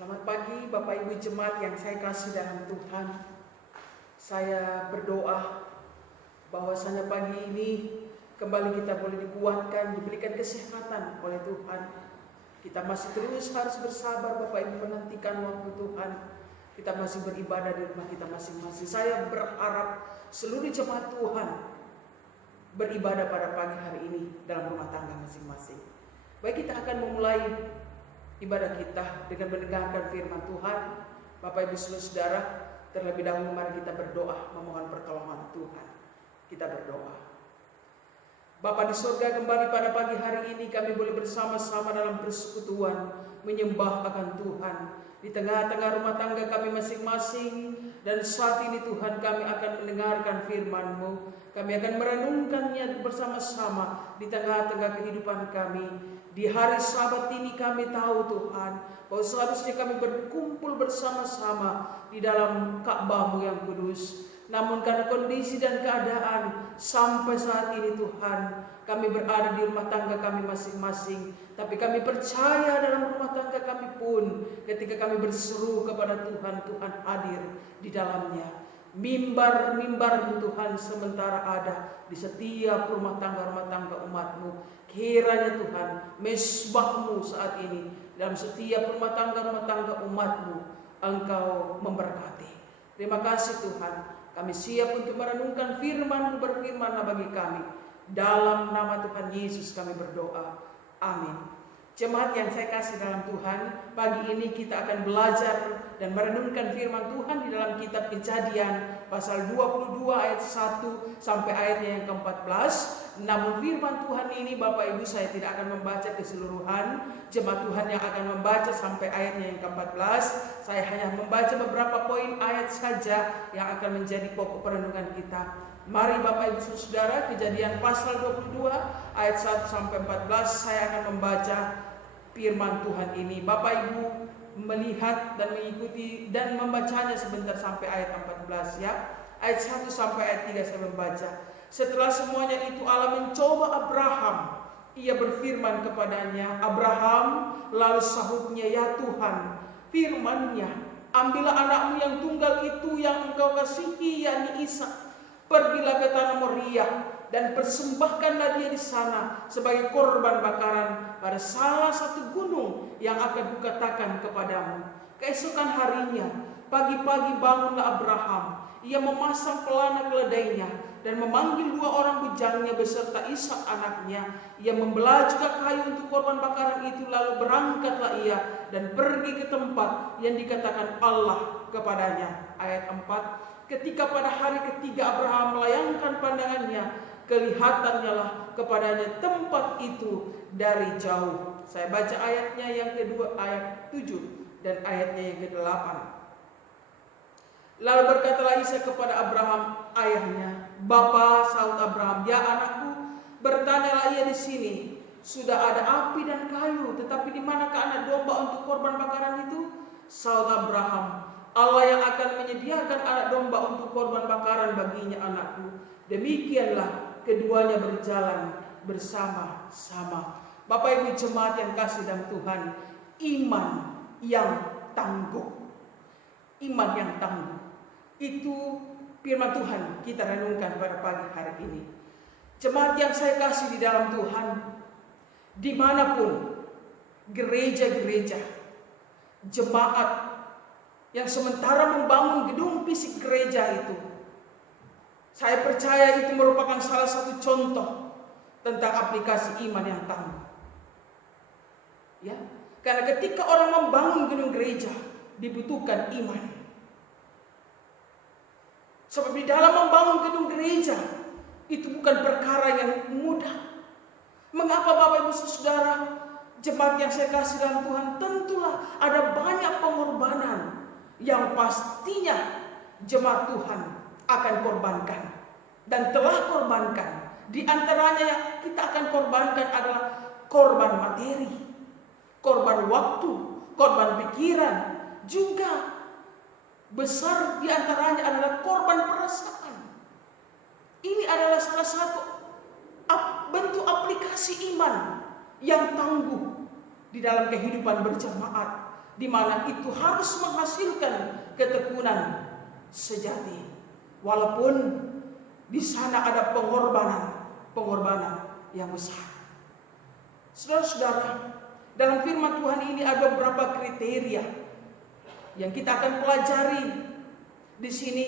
Selamat pagi Bapak Ibu Jemaat yang saya kasih dalam Tuhan. Saya berdoa bahwasanya pagi ini kembali kita boleh dikuatkan, diberikan kesehatan oleh Tuhan. Kita masih terus harus bersabar Bapak Ibu menantikan waktu Tuhan. Kita masih beribadah di rumah kita masing-masing. Saya berharap seluruh jemaat Tuhan beribadah pada pagi hari ini dalam rumah tangga masing-masing. Baik, kita akan memulai ibadah kita dengan mendengarkan firman Tuhan. Bapak Ibu Saudara, terlebih dahulu mari kita berdoa memohon pertolongan Tuhan. Kita berdoa. Bapa di surga, kembali pada pagi hari ini kami boleh bersama-sama dalam persekutuan menyembah akan Tuhan di tengah-tengah rumah tangga kami masing-masing. Dan saat ini Tuhan, kami akan mendengarkan firman-Mu. Kami akan merenungkannya bersama-sama di tengah-tengah kehidupan kami. Di hari Sabat ini kami tahu Tuhan bahwa seharusnya kami berkumpul bersama-sama di dalam Ka'bah-Mu yang kudus. Namun karena kondisi dan keadaan sampai saat ini Tuhan, kami berada di rumah tangga kami masing-masing. Tapi kami percaya dalam rumah tangga kami pun ketika kami berseru kepada Tuhan, Tuhan hadir di dalamnya. Mimbar-mimbar-Mu Tuhan sementara ada di setiap rumah tangga umat-Mu. Kiranya Tuhan, mesbah-Mu saat ini dalam setiap rumah tangga umat-Mu, Engkau memberkati. Terima kasih Tuhan, kami siap untuk merenungkan firman-Mu, berfirman-Lah bagi kami. Dalam nama Tuhan Yesus kami berdoa. Amin. Jemaat yang saya kasih dalam Tuhan, pagi ini kita akan belajar dan merenungkan firman Tuhan di dalam kitab Kejadian pasal 22 ayat 1 sampai ayatnya yang ke-14. Namun firman Tuhan ini Bapak Ibu, saya tidak akan membaca keseluruhan. Jemaat Tuhan yang akan membaca sampai ayatnya yang ke-14. Saya hanya membaca beberapa poin ayat saja yang akan menjadi pokok perenungan kita. Mari Bapak Ibu Saudara, Kejadian pasal 22 ayat 1 sampai 14, saya akan membaca firman Tuhan ini. Bapak Ibu melihat dan mengikuti dan membacanya sebentar sampai ayat 14 ya. Ayat 1 sampai ayat 3 saya membaca. Setelah semuanya itu Allah mencoba Abraham. Ia berfirman kepadanya, Abraham, lalu sahutnya, ya Tuhan, firman-Nya, ambillah anakmu yang tunggal itu yang engkau kasihi, yakni Ishak. Pergilah ke tanah Moriah dan persembahkanlah dia di sana sebagai korban bakaran pada salah satu gunung yang akan kukatakan kepadamu. Keesokan harinya, pagi-pagi bangunlah Abraham. Ia memasang pelana keledainya dan memanggil 2 orang bujangnya beserta Ishak anaknya. Ia membelah juga kayu untuk korban bakaran itu, lalu berangkatlah ia dan pergi ke tempat yang dikatakan Allah kepadanya. Ayat 4. Ketika pada hari ketiga Abraham melayangkan pandangannya, kelihatannya lah kepadanya tempat itu dari jauh. Saya baca ayatnya yang kedua, ayat 7 dan ayatnya yang ke-8. Lalu berkatalah Ishak kepada Abraham ayahnya, Bapa, sahut Abraham, ya anakku, bertanyalah ia di sini. Sudah ada api dan kayu, tetapi di manakah anak domba untuk korban bakaran itu? Sahut Abraham, Allah yang akan menyediakan anak domba untuk korban bakaran baginya anakku. Demikianlah keduanya berjalan bersama-sama. Bapak Ibu jemaat yang kasih dalam Tuhan, iman yang tangguh. Iman yang tangguh. Itu firman Tuhan kita renungkan pada pagi hari ini. Jemaat yang saya kasih di dalam Tuhan, dimanapun gereja-gereja, jemaat yang sementara membangun gedung fisik gereja itu, saya percaya itu merupakan salah satu contoh tentang aplikasi iman yang tangguh. Ya, karena ketika orang membangun gedung gereja dibutuhkan iman. Sebab di dalam membangun gedung gereja itu bukan perkara yang mudah. Mengapa Bapak Ibu Saudara, jemaat yang saya kasih dalam Tuhan, tentulah ada banyak pengorbanan yang pastinya jemaat Tuhan akan korbankan dan telah korbankan. Di antaranya yang kita akan korbankan adalah korban materi, korban waktu, korban pikiran, juga besar di antaranya adalah korban perasaan. Ini adalah salah satu bentuk aplikasi iman yang tangguh di dalam kehidupan berjamaat, di mana itu harus menghasilkan ketekunan sejati. Walaupun di sana ada pengorbanan yang besar. Saudara-saudara, dalam firman Tuhan ini ada beberapa kriteria yang kita akan pelajari di sini.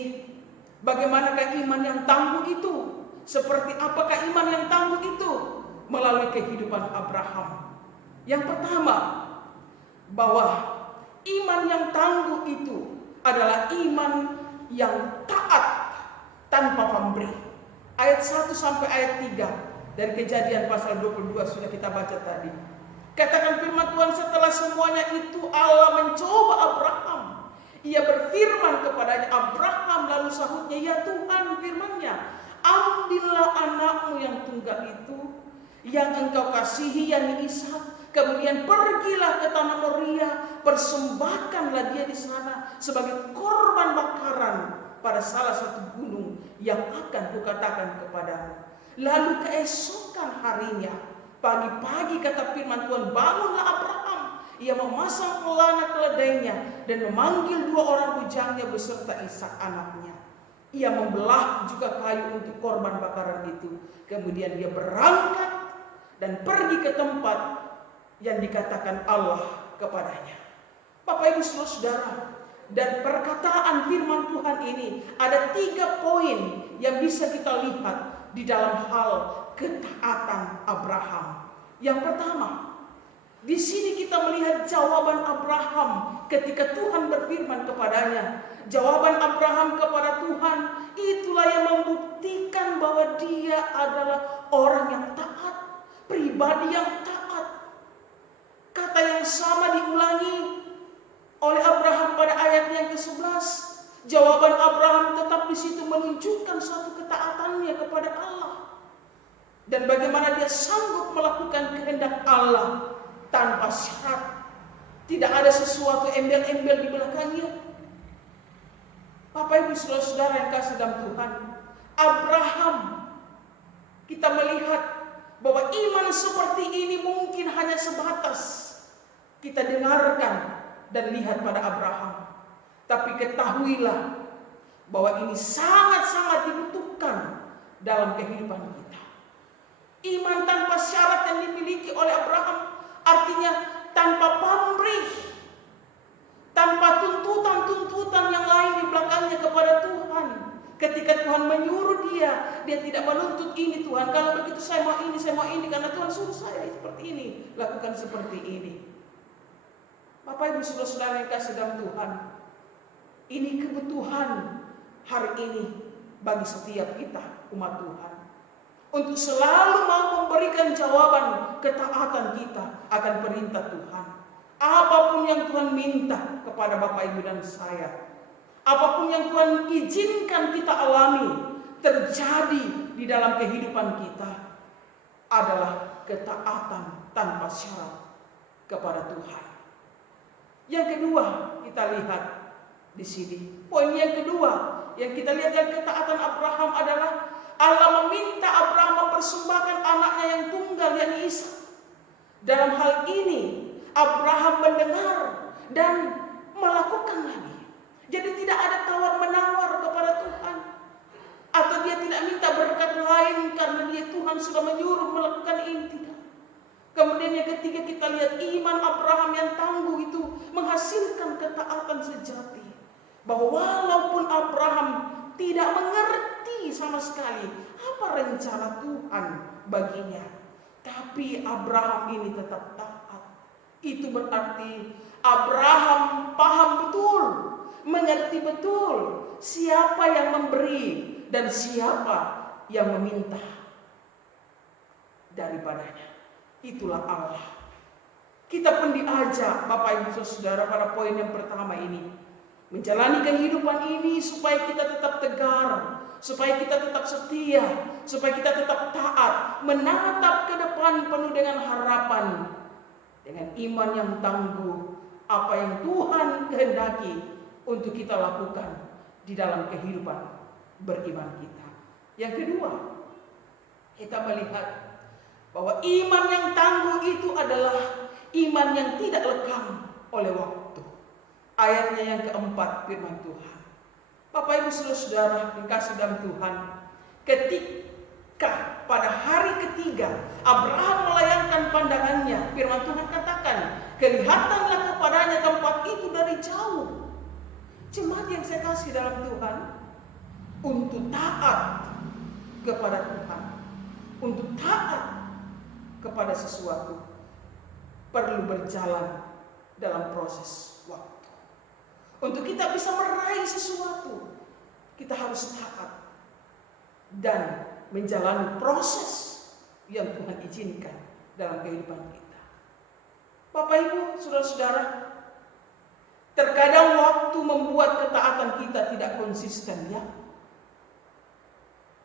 Bagaimanakah iman yang tangguh itu? Seperti apakah iman yang tangguh itu? Melalui kehidupan Abraham. Yang pertama, bahwa iman yang tangguh itu adalah iman yang taat tanpa pamrih. Ayat 1 sampai ayat 3 dari Kejadian pasal 22 sudah kita baca tadi. Katakan firman Tuhan, setelah semuanya itu Allah mencoba Abraham. Ia berfirman kepadanya, Abraham, lalu sahutnya, ya Tuhan, firman-Nya, ambillah anakmu yang tunggal itu, yang engkau kasihi, yakni Ishak. Kemudian pergilah ke tanah Moria, persembahkanlah dia di sana sebagai korban bakaran pada salah satu gunung yang akan kukatakan kepadamu. Lalu keesokan harinya, pagi-pagi kata firman Tuhan, bangunlah Abraham. Ia memasang pelana keledainya dan memanggil 2 orang bujangnya beserta Ishak anaknya. Ia membelah juga kayu untuk korban bakaran itu. Kemudian dia berangkat dan pergi ke tempat yang dikatakan Allah kepadanya. Bapak Ibu Saudara, dan perkataan firman Tuhan ini ada 3 poin yang bisa kita lihat di dalam hal ketaatan Abraham. Yang pertama, di sini kita melihat jawaban Abraham ketika Tuhan berfirman kepadanya. Jawaban Abraham kepada Tuhan itulah yang membuktikan bahwa dia adalah orang yang taat, pribadi yang taat. Kata yang sama diulangi oleh Abraham pada ayat yang ke-11. Jawaban Abraham tetap di situ menunjukkan suatu ketaatannya kepada Allah. Dan bagaimana dia sanggup melakukan kehendak Allah tanpa syarat. Tidak ada sesuatu embel-embel di belakangnya. Bapak Ibu Saudara-saudara yang kasih dalam Tuhan, Abraham, kita melihat bahwa iman seperti ini mungkin hanya sebatas kita dengarkan dan lihat pada Abraham. Tapi ketahuilah bahwa ini sangat-sangat dibutuhkan dalam kehidupan kita. Iman tanpa syarat yang dimiliki oleh Abraham artinya tanpa pamrih, tanpa tuntutan-tuntutan yang lain di belakangnya kepada Tuhan. Ketika Tuhan menyuruh dia tidak menuntut ini, Tuhan kalau begitu saya mau ini, karena Tuhan suruh saya seperti ini, lakukan seperti ini. Bapak Ibu Saudara-saudara yang kasih dalam Tuhan, ini kebutuhan hari ini bagi setiap kita umat Tuhan, untuk selalu mau memberikan jawaban ketaatan kita akan perintah Tuhan. Apapun yang Tuhan minta kepada Bapak Ibu dan saya, apapun yang Tuhan izinkan kita alami terjadi di dalam kehidupan kita, adalah ketaatan tanpa syarat kepada Tuhan. Yang kedua kita lihat di sini, poin yang kedua yang kita lihat dari ketaatan Abraham adalah Allah meminta Abraham mempersembahkan anaknya yang tunggal, yakni Ishak. Dalam hal ini Abraham mendengar dan melakukan lagi. Jadi tidak ada tawar-menawar kepada Tuhan, atau dia tidak minta berkat lain karena dia Tuhan sudah menyuruh melakukan ini, tidak. Kemudian yang ketiga kita lihat iman Abraham yang tangguh itu menghasilkan ketaatan sejati. Bahwa walaupun Abraham tidak mengerti sama sekali apa rencana Tuhan baginya, tapi Abraham ini tetap taat. Itu berarti Abraham paham betul, mengerti betul siapa yang memberi dan siapa yang meminta daripadanya. Itulah Allah. Kita pun diajak Bapak Ibu Saudara pada poin yang pertama ini, menjalani kehidupan ini supaya kita tetap tegar, supaya kita tetap setia, supaya kita tetap taat, menatap ke depan penuh dengan harapan, dengan iman yang tangguh, apa yang Tuhan kehendaki untuk kita lakukan di dalam kehidupan beriman kita. Yang kedua, kita melihat bahwa iman yang tangguh itu adalah iman yang tidak lekang. oleh waktu. Ayatnya yang keempat, firman Tuhan. Bapak Ibu saudara dikasih dalam Tuhan, ketika pada hari ketiga Abraham melayangkan pandangannya, firman Tuhan katakan, kelihatanlah kepadanya tempat itu dari jauh. Jemaat yang saya kasih dalam Tuhan, untuk taat kepada Tuhan, untuk taat kepada sesuatu, perlu berjalan dalam proses waktu. Untuk kita bisa meraih sesuatu, kita harus taat dan menjalani proses yang Tuhan izinkan dalam kehidupan kita. Bapak Ibu, saudara-saudara, terkadang waktu membuat ketaatan kita tidak konsisten, ya.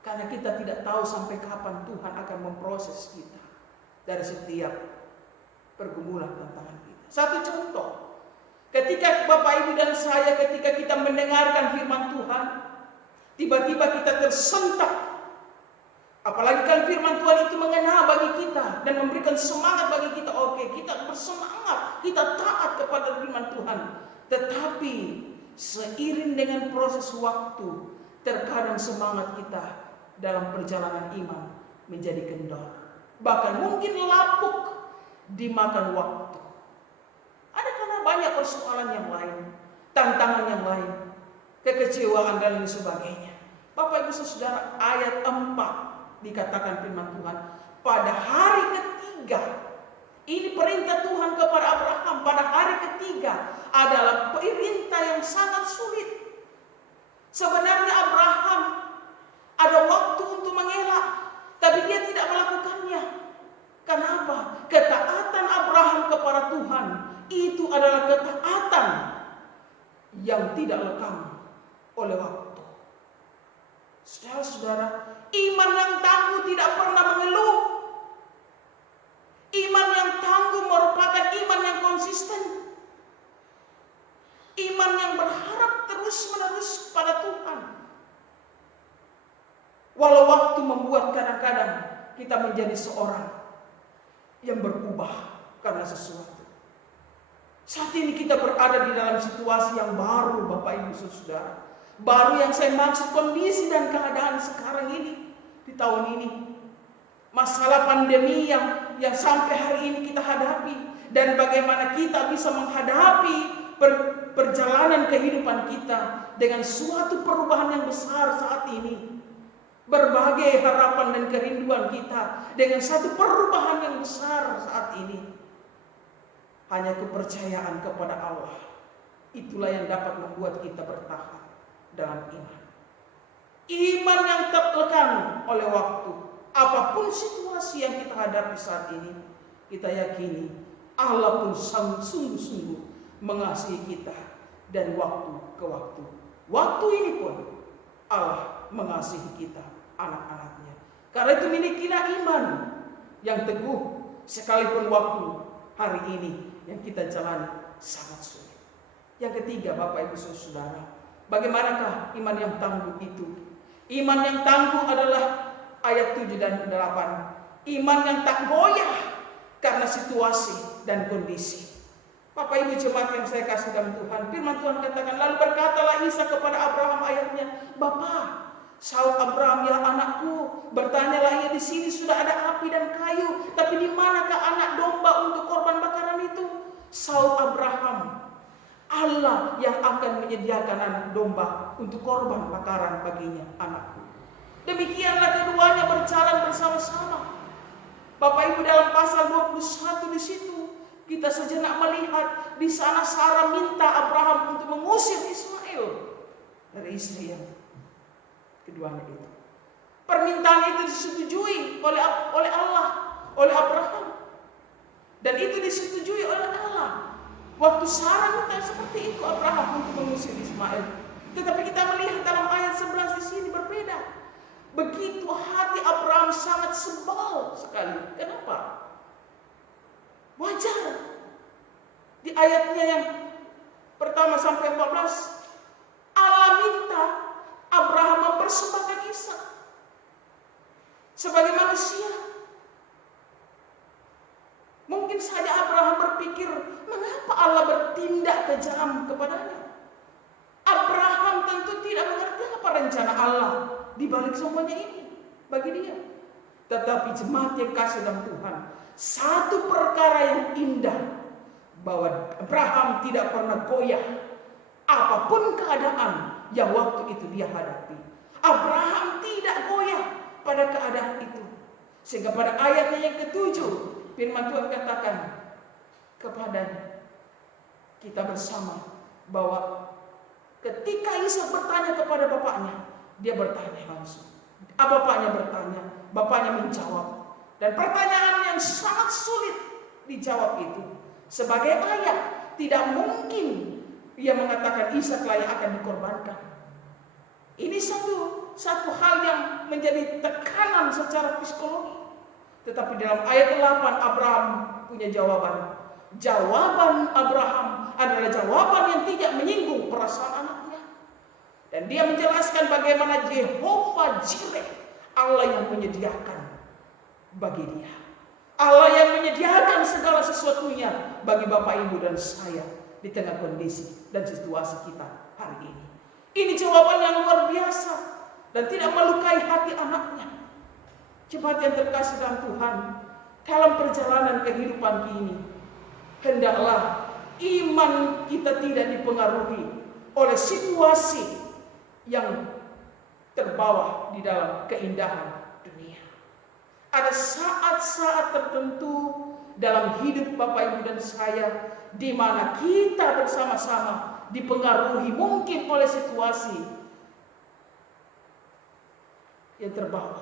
Karena kita tidak tahu sampai kapan Tuhan akan memproses kita dari setiap pergumulan tantangan kita. Satu contoh, ketika Bapak Ibu dan saya, ketika kita mendengarkan firman Tuhan, tiba-tiba kita tersentak. Apalagi kalau firman Tuhan itu mengena bagi kita dan memberikan semangat bagi kita. Oke, kita bersemangat, kita taat kepada firman Tuhan. Tetapi seiring dengan proses waktu, terkadang semangat kita dalam perjalanan iman menjadi kendor. Bahkan mungkin lapuk dimakan waktu. Ada karena banyak persoalan yang lain, tantangan yang lain, kekecewaan dan lain sebagainya. Bapak Ibu saudara, ayat 4 dikatakan firman Tuhan, pada hari ketiga, ini perintah Tuhan kepada Abraham. Pada hari ketiga adalah perintah yang sangat sulit. Sebenarnya Abraham ada waktu untuk mengelak, tapi dia tidak melakukannya. Kenapa? Ketaatan Abraham kepada Tuhan itu adalah ketaatan yang tidak lekang oleh waktu. Saudara-saudara, iman yang tangguh tidak pernah mengeluh. Iman yang tangguh merupakan iman yang konsisten. Iman yang berharap terus-menerus pada Tuhan. Walau waktu membuat kadang-kadang kita menjadi seorang yang berubah karena sesuatu. Saat ini kita berada di dalam situasi yang baru, Bapak Ibu saudara. Baru yang saya maksud kondisi dan keadaan sekarang ini, di tahun ini. Masalah pandemi yang sampai hari ini kita hadapi. Dan bagaimana kita bisa menghadapi perjalanan kehidupan kita dengan suatu perubahan yang besar saat ini. Berbagai harapan dan kerinduan kita dengan satu perubahan yang besar saat ini. Hanya kepercayaan kepada Allah, itulah yang dapat membuat kita bertahan dalam iman. Iman yang tertekan oleh waktu. Apapun situasi yang kita hadapi saat ini, kita yakini Allah pun sungguh-sungguh mengasihi kita dari waktu ke waktu. Waktu ini pun Allah mengasihi kita, anak-anaknya. Karena itu milikilah iman yang teguh sekalipun waktu hari ini yang kita jalani sangat sulit. Yang ketiga, Bapak Ibu saudara, bagaimanakah iman yang tangguh itu? Iman yang tangguh adalah ayat 7 dan 8. Iman yang tak goyah karena situasi dan kondisi. Bapak Ibu jemaat yang saya kasih dalam Tuhan, firman Tuhan katakan, lalu berkatalah Ishak kepada Abraham ayahnya, Bapa. Saud Abraham, ya anakku, bertanyalah ia, di sini sudah ada api dan kayu, tapi di manakah anak domba untuk korban bakaran itu? Saud Abraham, Allah yang akan menyediakan anak domba untuk korban bakaran baginya, anakku. Demikianlah keduanya berjalan bersama-sama. Bapak Ibu, dalam pasal 21 di situ kita sejenak melihat di sana Sarah minta Abraham untuk mengusir Ismail dari istri yang keduanya itu. Permintaan itu disetujui oleh Allah, oleh Abraham. Dan itu disetujui oleh Allah. Waktu Sarah minta seperti itu Abraham untuk mengusir Ismail. Tetapi kita melihat dalam ayat 11 di sini berbeda. Begitu hati Abraham sangat sebal sekali. Kenapa? Wajar. Di ayatnya yang pertama sampai 14, Allah minta Abraham mempersembahkan Ishak sebagai manusia. Mungkin saja Abraham berpikir, mengapa Allah bertindak kejam kepadanya? Abraham tentu tidak mengerti apa rencana Allah di balik semuanya ini bagi dia. Tetapi jemaat yang kasih dalam Tuhan, satu perkara yang indah, bahwa Abraham tidak pernah goyah apapun keadaan yang waktu itu dia hadapi. Abraham tidak goyah pada keadaan itu. Sehingga pada ayatnya yang ke-7, firman Tuhan katakan kepadanya, kita bersama, bahwa ketika Ishak bertanya kepada bapaknya, dia bertanya langsung. Bapaknya bertanya, bapaknya menjawab. Dan pertanyaan yang sangat sulit dijawab itu, sebagai ayah, tidak mungkin ia mengatakan Ishak layak akan dikorbankan. Ini satu hal yang menjadi tekanan secara psikologi. Tetapi dalam ayat 8 Abraham punya jawaban. Jawaban Abraham adalah jawaban yang tidak menyinggung perasaan anaknya. Dan dia menjelaskan bagaimana Jehovah Jireh, Allah yang menyediakan bagi dia. Allah yang menyediakan segala sesuatunya bagi Bapak Ibu dan saya di tengah kondisi dan situasi kita hari ini. Ini jawaban yang luar biasa dan tidak melukai hati anaknya. Jemaat yang terkasih dalam Tuhan, dalam perjalanan kehidupan ini, hendaklah iman kita tidak dipengaruhi oleh situasi yang terbawa di dalam keindahan dunia. Ada saat-saat tertentu dalam hidup Bapak Ibu dan saya di mana kita bersama-sama dipengaruhi mungkin oleh situasi yang terbawa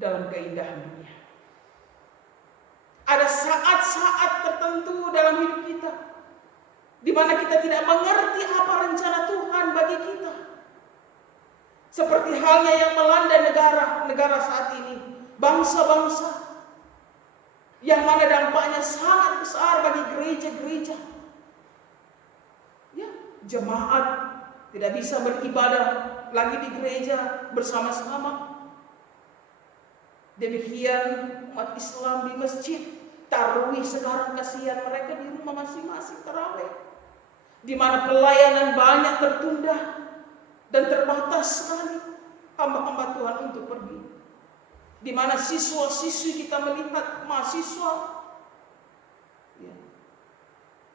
dalam keindahan dunia. Ada saat-saat tertentu dalam hidup kita di mana kita tidak mengerti apa rencana Tuhan bagi kita. Seperti halnya yang melanda negara saat ini, bangsa-bangsa yang mana dampaknya sangat besar bagi gereja-gereja. Ya, jemaat tidak bisa beribadah lagi di gereja bersama-sama. Demikian umat Islam di masjid tarawih sekarang, kasihan mereka di rumah masing-masing tarawih, di mana pelayanan banyak tertunda dan terbatas sekali hamba-hamba Tuhan untuk pergi. Di mana siswa-siswi kita melihat mahasiswa, ya,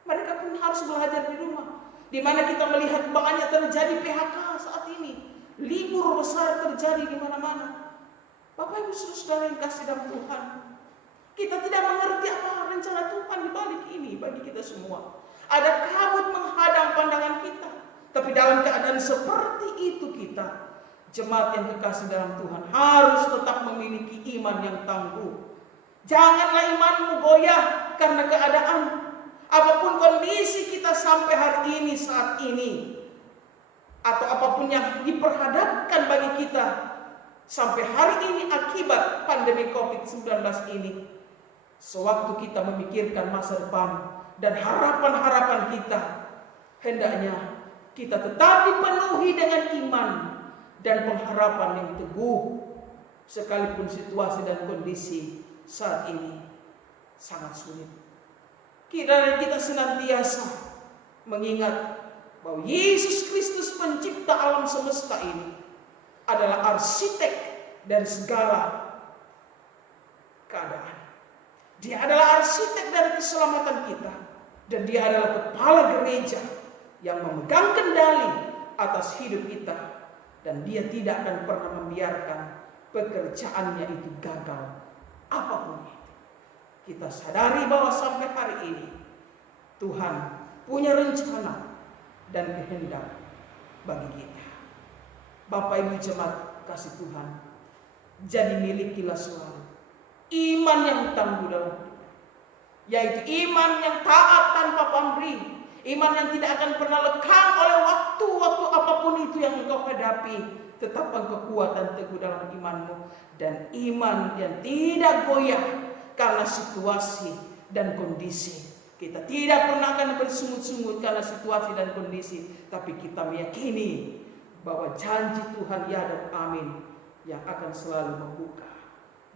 mereka pun harus belajar di rumah. Di mana kita melihat banyak terjadi PHK saat ini, libur besar terjadi di mana-mana. Bapak Ibu Saudara yang kasih dalam Tuhan, kita tidak mengerti apa rencana Tuhan di balik ini bagi kita semua. Ada kabut menghadang pandangan kita, tapi dalam keadaan seperti itu kita, jemaat yang kekasih dalam Tuhan, harus tetap memiliki iman yang tangguh. Janganlah imanmu goyah karena keadaan. Apapun kondisi kita sampai hari ini, saat ini, atau apapun yang diperhadapkan bagi kita sampai hari ini akibat pandemi COVID-19 ini, sewaktu kita memikirkan masa depan dan harapan-harapan kita, hendaknya kita tetap dipenuhi dengan iman dan pengharapan yang teguh, sekalipun situasi dan kondisi saat ini sangat sulit. Kiranya kita senantiasa mengingat bahwa Yesus Kristus pencipta alam semesta ini adalah arsitek dari segala keadaan. Dia adalah arsitek dari keselamatan kita, dan dia adalah kepala gereja yang memegang kendali atas hidup kita, dan dia tidak akan pernah membiarkan pekerjaannya itu gagal apapun itu. Kita sadari bahwa sampai hari ini Tuhan punya rencana dan kehendak bagi kita. Bapak Ibu jemaat kasih Tuhan, jadi milikilah selalu iman yang tangguh dalam hidup, yaitu iman yang taat tanpa pamrih, iman yang tidak akan pernah lekang oleh waktu-waktu apapun itu yang engkau hadapi. Tetapkan kekuatan teguh dalam imanmu, dan iman yang tidak goyah karena situasi dan kondisi. Kita tidak pernah akan bersungut-sungut karena situasi dan kondisi, tapi kita meyakini bahwa janji Tuhan ya dan amin yang akan selalu membuka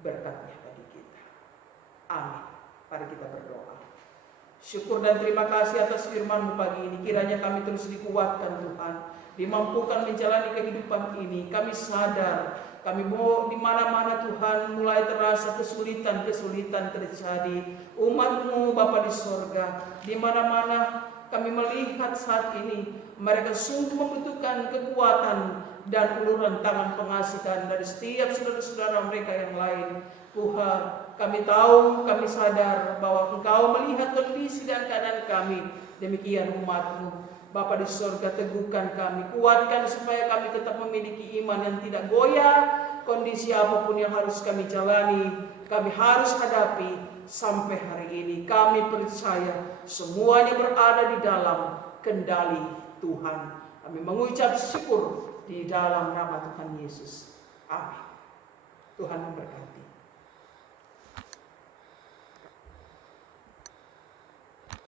berkatnya bagi kita. Amin. Mari kita berdoa. Syukur dan terima kasih atas firman-Mu pagi ini. Kiranya kami terus dikuatkan Tuhan, dimampukan menjalani kehidupan ini. Kami sadar kami mau di mana-mana Tuhan mulai terasa kesulitan-kesulitan terjadi. Umat-Mu Bapa di sorga, di mana-mana kami melihat saat ini mereka sungguh membutuhkan kekuatan dan uluran tangan pengasihan dari setiap saudara-saudara mereka yang lain. Tuhan, kami tahu, kami sadar bahwa Engkau melihat kondisi dan keadaan kami. Demikian umat-Mu Bapa di sorga, teguhkan kami, kuatkan supaya kami tetap memiliki iman yang tidak goyah. Kondisi apapun yang harus kami jalani, kami harus hadapi sampai hari ini. Kami percaya semuanya berada di dalam kendali Tuhan. Kami mengucap syukur di dalam nama Tuhan Yesus. Amin. Tuhan memberkati.